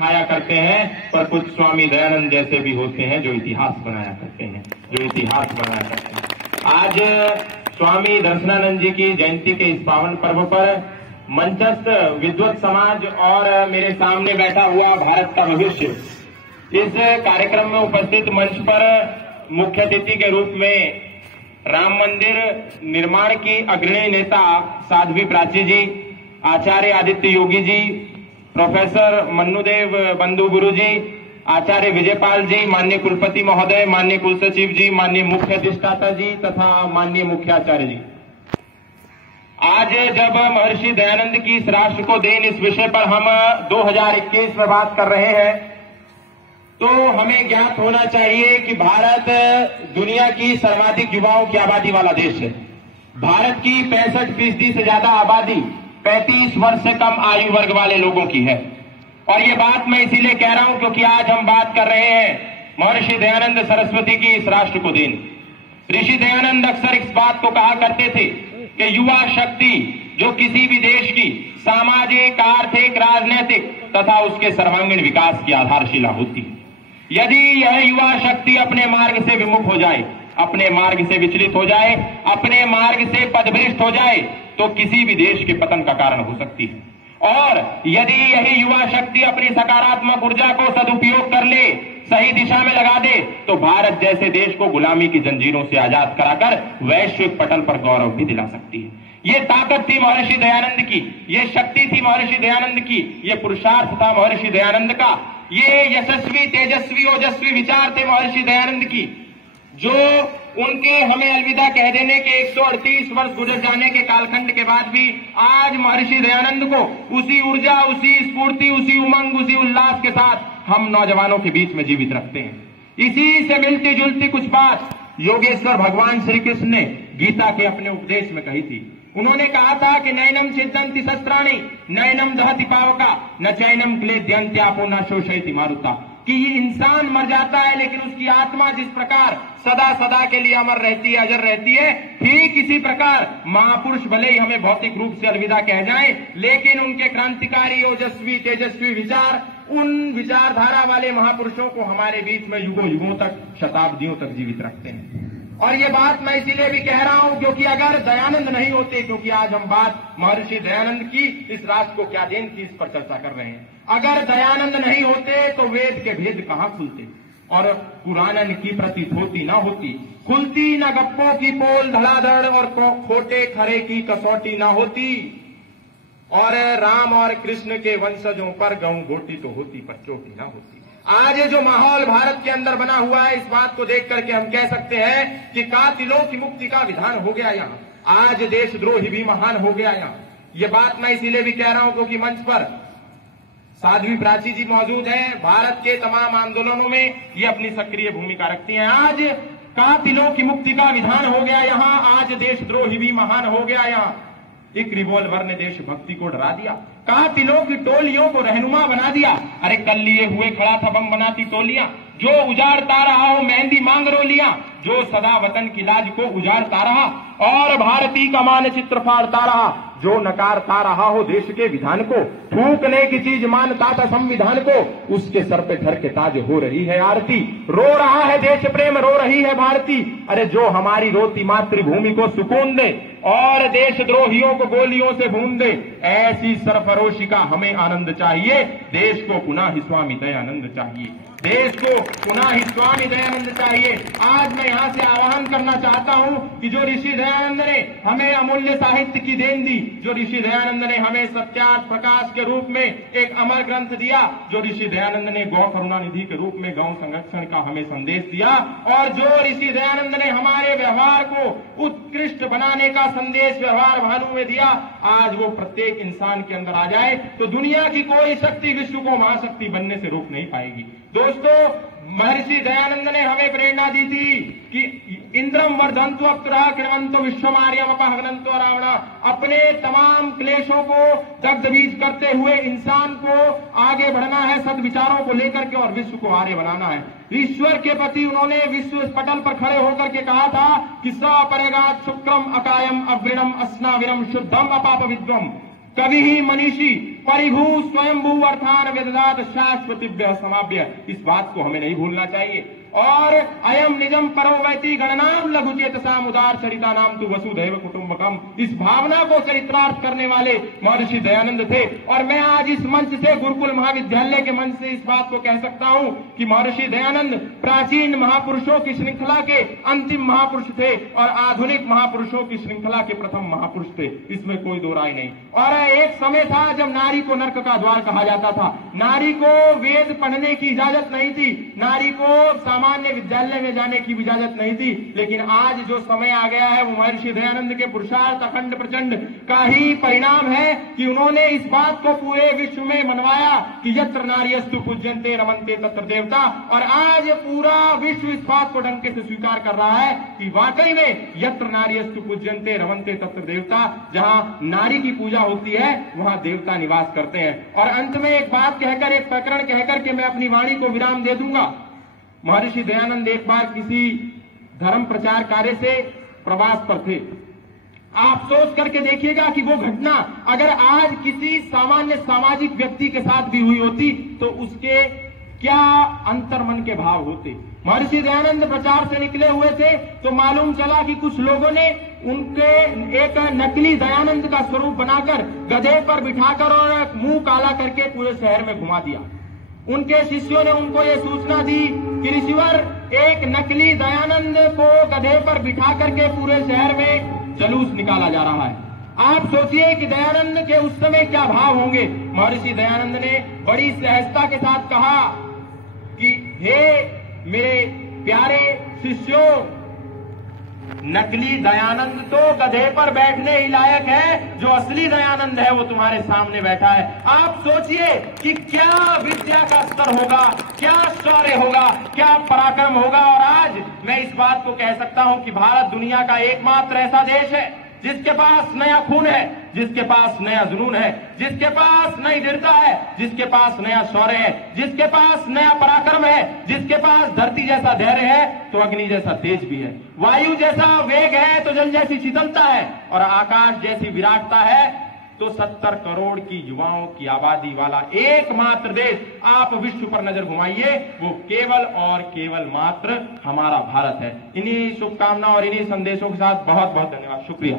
खाया करते हैं, पर कुछ स्वामी दयानंद जैसे भी होते हैं जो इतिहास बनाया करते हैं, जो इतिहास बनाया करते हैं। आज स्वामी दर्शनानंद जी की जयंती के इस पावन पर्व पर मंचस्थ विद्वत समाज और मेरे सामने बैठा हुआ भारत का भविष्य, इस कार्यक्रम में उपस्थित मंच पर मुख्य अतिथि के रूप में राम मंदिर निर्माण की अग्रणी नेता साध्वी प्राची जी, आचार्य आदित्य योगी जी, प्रोफेसर मन्नुदेव बंधु गुरु जी, आचार्य विजयपाल जी, माननीय कुलपति महोदय, माननीय कुलसचिव जी, माननीय मुख्य अधिष्ठाता जी तथा माननीय मुख्याचार्य जी। आज जब महर्षि दयानंद की इस राष्ट्र को देन इस विषय पर हम 2021 में बात कर रहे हैं, तो हमें ज्ञात होना चाहिए कि भारत दुनिया की सर्वाधिक युवाओं की आबादी वाला देश है। भारत की 65% से ज्यादा आबादी 35 वर्ष से कम आयु वर्ग वाले लोगों की है। और ये बात मैं इसीलिए कह रहा हूं क्योंकि आज हम बात कर रहे हैं महर्षि दयानंद सरस्वती की इस राष्ट्र को देन। ऋषि दयानंद अक्सर इस बात को कहा करते थे कि युवा शक्ति जो किसी भी देश की सामाजिक, आर्थिक, राजनीतिक तथा उसके सर्वांगीण विकास की आधारशिला होती है। यदि यह युवा शक्ति अपने मार्ग से विमुख हो जाए, अपने मार्ग से विचलित हो जाए, अपने मार्ग से पथभ्रष्ट हो जाए, तो किसी भी देश के पतन का कारण हो सकती है। और यदि यही युवा शक्ति अपनी सकारात्मक ऊर्जा को सदुपयोग कर ले, सही दिशा में लगा दे, तो भारत जैसे देश को गुलामी की जंजीरों से आजाद कराकर वैश्विक पटल पर गौरव भी दिला सकती है। ये ताकत थी महर्षि दयानंद की, ये शक्ति थी महर्षि दयानंद की, ये पुरुषार्थ था महर्षि दयानंद का, ये यशस्वी, तेजस्वी, ओजस्वी विचार थे महर्षि दयानंद की, जो उनके हमें अलविदा कह देने के 138 वर्ष गुजर जाने के कालखंड के बाद भी आज महर्षि दयानंद को उसी ऊर्जा, उसी स्फूर्ति, उसी उमंग, उसी उल्लास के साथ हम नौजवानों के बीच में जीवित रखते हैं। इसी से मिलती जुलती कुछ बात योगेश्वर भगवान श्री कृष्ण ने गीता के अपने उपदेश में कही थी। उन्होंने कहा था कि नैनम छिद्यन्ति शस्त्राणि नैनम दहति पावका न चैनम क्लेद्यन्त्यापो न शोषयति मारुता, कि ये इंसान मर जाता है लेकिन उसकी आत्मा जिस प्रकार सदा सदा के लिए अमर रहती है, अजर रहती है, ठीक इसी प्रकार महापुरुष भले ही हमें भौतिक रूप से अलविदा कह जाएं, लेकिन उनके क्रांतिकारी, ओजस्वी, तेजस्वी विचार, उन विचारधारा वाले महापुरुषों को हमारे बीच में युगों युगों तक, शताब्दियों तक जीवित रखते हैं। और ये बात मैं इसीलिए भी कह रहा हूं क्योंकि अगर दयानंद नहीं होते, क्योंकि आज हम बात महर्षि दयानंद की इस राष्ट्र को क्या देन थी इस पर चर्चा कर रहे हैं, अगर दयानंद नहीं होते तो वेद के भेद कहां खुलते और पुराणन की प्रतीत होती ना होती, खुलती न गप्पों की पोल धड़ाधड़ और खोटे खरे की कसौटी ना होती, और राम और कृष्ण के वंशजों पर गऊ घोटी तो होती पर चोटी ना होती। आज जो माहौल भारत के अंदर बना हुआ है, इस बात को देख करके हम कह सकते हैं कि कातिलों की मुक्ति का विधान हो गया यहाँ, आज देशद्रोही भी महान हो गया यहाँ। ये बात मैं इसीलिए भी कह रहा हूं क्योंकि मंच पर साध्वी प्राची जी मौजूद हैं, भारत के तमाम आंदोलनों में ये अपनी सक्रिय भूमिका रखती हैं। आज कातिलों की मुक्ति का विधान हो गया यहाँ, आज देशद्रोही भी महान हो गया यहाँ। एक रिवॉल्वर ने देशभक्ति को डरा दिया, कातिलों की टोलियों को रहनुमा बना दिया। अरे कल लिए हुए खड़ा था बम बनाती टोलियां, जो उजाड़ता रहा हो मेहंदी मांग रोलियां, जो सदा वतन की लाज को उजाड़ता रहा और भारतीय का मानचित्र फाड़ता रहा, जो नकारता रहा हो देश के विधान को, थूकने की चीज मानता था संविधान को, उसके सर पे धर के ताज हो रही है आरती, रो रहा है देश प्रेम, रो रही है भारती। अरे जो हमारी रोती मातृभूमि को सुकून दे और देशद्रोहियों को गोलियों से भून दे, ऐसी सरफरोशी का हमें आनंद चाहिए। देश को पुनः ही स्वामी दयानंद चाहिए, देश को पुनः ही स्वामी दयानंद चाहिए। आज मैं यहाँ से आह्वान करना चाहता हूँ कि जो ऋषि दयानंद ने हमें अमूल्य साहित्य की देन दी, जो ऋषि दयानंद ने हमें सत्यार्थ प्रकाश के रूप में एक अमर ग्रंथ दिया, जो ऋषि दयानंद ने गौ करुणा निधि के रूप में गौ संरक्षण का हमें संदेश दिया, और जो ऋषि दयानंद ने हमारे व्यवहार को उत्कृष्ट बनाने का संदेश व्यवहार भानु में दिया, आज वो प्रत्येक इंसान के अंदर आ जाए तो दुनिया की कोई शक्ति विश्व को महाशक्ति बनने से रोक नहीं पाएगी। दोस्तों, महर्षि दयानंद ने हमें प्रेरणा दी थी कि इंद्रम वर्धंतु अप्सरः कृण्वन्तो विश्वमार्यम् अपहनन्तो रावणः। अपने तमाम क्लेशों को दग्धबीज करते हुए इंसान को आगे बढ़ना है, सद्विचारों को लेकर के, और विश्व को आर्य बनाना है। ईश्वर के प्रति उन्होंने विश्व पटल पर खड़े होकर के कहा था कि स परेगात् शुक्रम अकायम अवृणम अस्नाविरम शुद्धम अपाप विद्वम। कभी ही मनीषी परिभू स्वयंभू अर्थान वेददात शाश्वतिभ्य समाभ्य, इस बात को हमें नहीं भूलना चाहिए। और अयम निजम परोवैती गणनाम लघुचेतसाम उदार चरिता नाम तु वसुधैव कुटुंबकम, इस भावना को चरित्रार्थ करने वाले महर्षि दयानंद थे। और मैं आज इस मंच से, गुरुकुल महाविद्यालय के मंच से इस बात को कह सकता हूं कि महर्षि दयानंद प्राचीन महापुरुषों की श्रृंखला के अंतिम महापुरुष थे और आधुनिक महापुरुषों की श्रृंखला के प्रथम महापुरुष थे, इसमें कोई दो राय नहीं। और एक समय था जब नारी को नरक का द्वार कहा जाता था, नारी को वेद पढ़ने की इजाजत नहीं थी, नारी को सामान्य विद्यालय में जाने की इजाजत नहीं थी। लेकिन आज जो समय आ गया है वो महर्षि दयानंद के पुरुषार्थ अखंड प्रचंड का ही परिणाम है कि उन्होंने इस बात को पूरे विश्व में मनवाया कि यत्र नार्यस्तु पूज्यन्ते रमन्ते तत्र देवता। और आज पूरा विश्व इस बात को डंके से स्वीकार कर रहा है कि वाकई में यत्र नार्यस्तु पूज्यन्ते रमन्ते तत्र देवता, जहां नारी की पूजा होती है वहां देवता निवास करते हैं। और अंत में एक बात कहकर, एक प्रकरण कहकर के मैं अपनी वाणी को विराम दे दूंगा। महर्षि दयानंद एक बार किसी धर्म प्रचार कार्य से प्रवास पर थे। आप सोच करके देखिएगा कि वो घटना अगर आज किसी सामान्य सामाजिक व्यक्ति के साथ भी हुई होती तो उसके क्या अंतर्मन के भाव होते। महर्षि दयानंद प्रचार से निकले हुए थे तो मालूम चला कि कुछ लोगों ने उनके एक नकली दयानंद का स्वरूप बनाकर गधे पर बिठाकर और मुंह काला करके पूरे शहर में घुमा दिया। उनके शिष्यों ने उनको ये सूचना दी कि ऋषिवर, एक नकली दयानंद को गधे पर बिठा करके पूरे शहर में जलूस निकाला जा रहा है। आप सोचिए कि दयानंद के उस समय क्या भाव होंगे। महर्षि दयानंद ने बड़ी सहजता के साथ कहा कि हे मेरे प्यारे शिष्यों, नकली दयानंद तो गधे पर बैठने ही लायक है, जो असली दयानंद है वो तुम्हारे सामने बैठा है। आप सोचिए कि क्या विद्या का स्तर होगा, क्या शौर्य होगा, क्या पराक्रम होगा। और आज मैं इस बात को कह सकता हूं कि भारत दुनिया का एकमात्र ऐसा देश है जिसके पास नया खून है, जिसके पास नया जुनून है, जिसके पास नई दृढ़ता है, जिसके पास नया शौर्य है, जिसके पास नया पराक्रम है, जिसके पास धरती जैसा धैर्य है तो अग्नि जैसा तेज भी है, वायु जैसा वेग है तो जल जैसी शीतलता है, और आकाश जैसी विराटता है। तो 70 करोड़ की युवाओं की आबादी वाला एकमात्र देश आप विश्व पर नजर घुमाइए, वो केवल और केवल मात्र हमारा भारत है। इन्हीं शुभकामनाओं और इन्हीं संदेशों के साथ बहुत बहुत धन्यवाद, शुक्रिया।